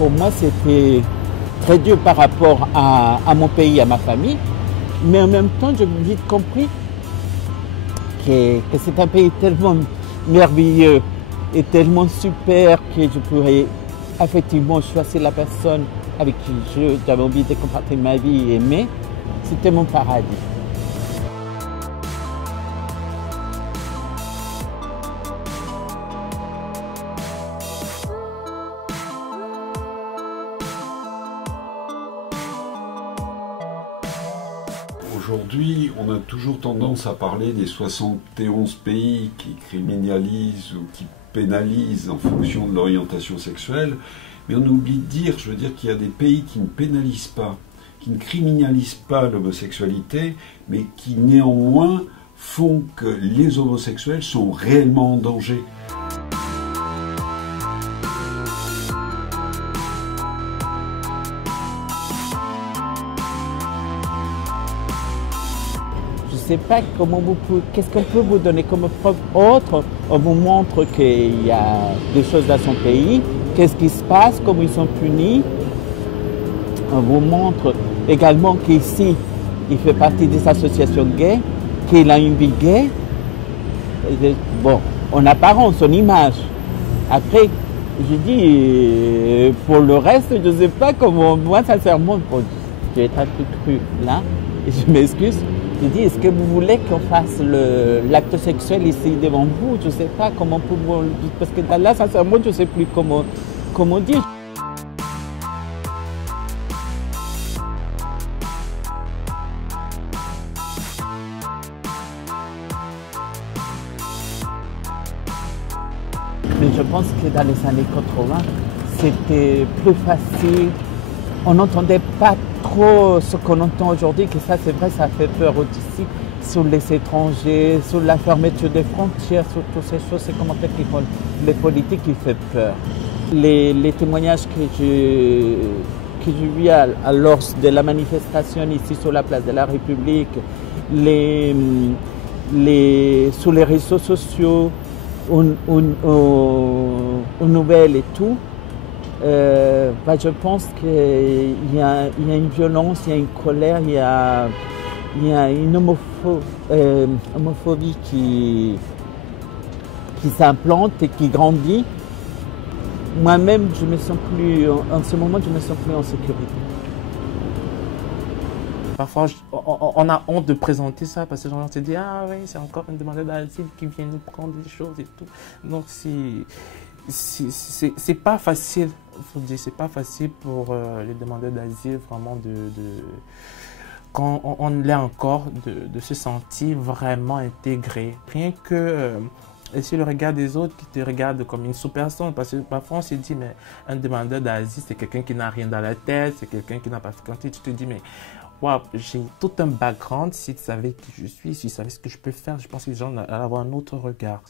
pour moi, c'était très dur par rapport à mon pays, à ma famille. Mais en même temps, j'ai vite compris que c'est un pays tellement merveilleux et tellement super que je pourrais effectivement choisir la personne avec qui j'avais envie de compartir ma vie et aimer. C'était mon paradis. Aujourd'hui, on a toujours tendance à parler des 71 pays qui criminalisent ou qui pénalisent en fonction de l'orientation sexuelle, mais on oublie de dire, je veux dire, qu'il y a des pays qui ne pénalisent pas, qui ne criminalisent pas l'homosexualité, mais qui néanmoins font que les homosexuels sont réellement en danger. Je ne sais pas comment qu'est-ce qu'on peut vous donner comme preuve autre. On vous montre qu'il y a des choses dans son pays, qu'est-ce qui se passe, comment ils sont punis. On vous montre également qu'ici, il fait partie des associations gays, qu'il a une vie gay. Bon, en apparence, son image. Après, je dis, pour le reste, je ne sais pas comment, moi, sincèrement, bon, je vais être un peu cru là, et je m'excuse. Je dis, est-ce que vous voulez qu'on fasse l'acte sexuel ici devant vous? Je ne sais pas comment pouvoir... Parce que là, sincèrement, je ne sais plus comment dire. Mais je pense que dans les années 80, c'était plus facile. On n'entendait pas trop ce qu'on entend aujourd'hui, que ça, c'est vrai, ça fait peur aussi, sur les étrangers, sur la fermeture des frontières, sur toutes ces choses, ces commentaires qui font les politiques qui font peur. Les témoignages que j'ai vus lors de la manifestation ici sur la place de la République, sur les réseaux sociaux, aux nouvelles et tout, je pense qu'il y a une violence, il y a une colère, il y a une homophobie qui s'implante et qui grandit. Moi-même, je me sens plus, en ce moment, je me sens plus en sécurité. Parfois, on a honte de présenter ça parce que les gens se disent « Ah oui, c'est encore une demandeur d'asile qui vient nous prendre des choses et tout. » Donc, c'est pas facile, faut dire, c'est pas facile pour les demandeurs d'asile vraiment quand on l'est encore, de se sentir vraiment intégré. Rien que essayer le regard des autres qui te regardent comme une sous-personne, parce que parfois on se dit mais un demandeur d'asile c'est quelqu'un qui n'a rien dans la tête, c'est quelqu'un qui n'a pas fréquenté, tu te dis mais wow, j'ai tout un background, si tu savais qui je suis, si tu savais ce que je peux faire, je pense que les gens allaient avoir un autre regard.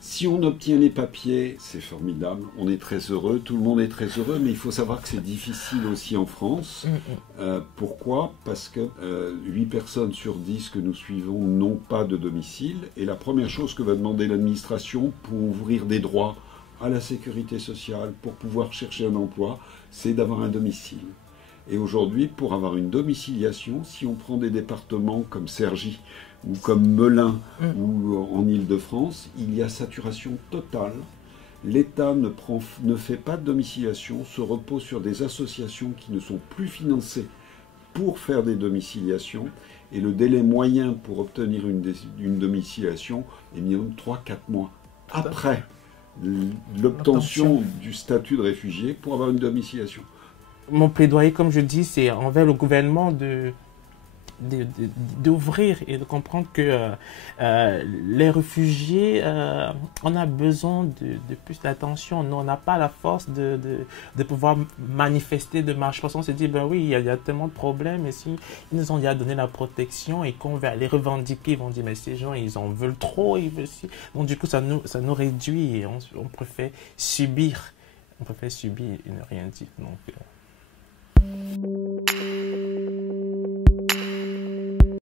Si on obtient les papiers, c'est formidable, on est très heureux, tout le monde est très heureux, mais il faut savoir que c'est difficile aussi en France. Pourquoi? Parce que 8 personnes sur 10 que nous suivons n'ont pas de domicile, et la première chose que va demander l'administration pour ouvrir des droits à la sécurité sociale, pour pouvoir chercher un emploi, c'est d'avoir un domicile. Et aujourd'hui, pour avoir une domiciliation, si on prend des départements comme Cergy ou comme Melun ou en Île-de-France, il y a saturation totale. L'État ne fait pas de domiciliation, se repose sur des associations qui ne sont plus financées pour faire des domiciliations. Et le délai moyen pour obtenir une domiciliation est minimum 3-4 mois après l'obtention du statut de réfugié pour avoir une domiciliation. Mon plaidoyer, comme je dis, c'est envers le gouvernement d'ouvrir et de comprendre que les réfugiés, on a besoin de plus d'attention. Nous, on n'a pas la force de pouvoir manifester de marche. Parce qu'on se dit, ben oui, il y a tellement de problèmes, et si ils nous ont déjà donné la protection et qu'on va les revendiquer, ils vont dire, mais ces gens, ils en veulent trop, ils veulent si. Donc du coup, ça nous réduit et on préfère subir. On préfère subir et ne rien dire. Donc,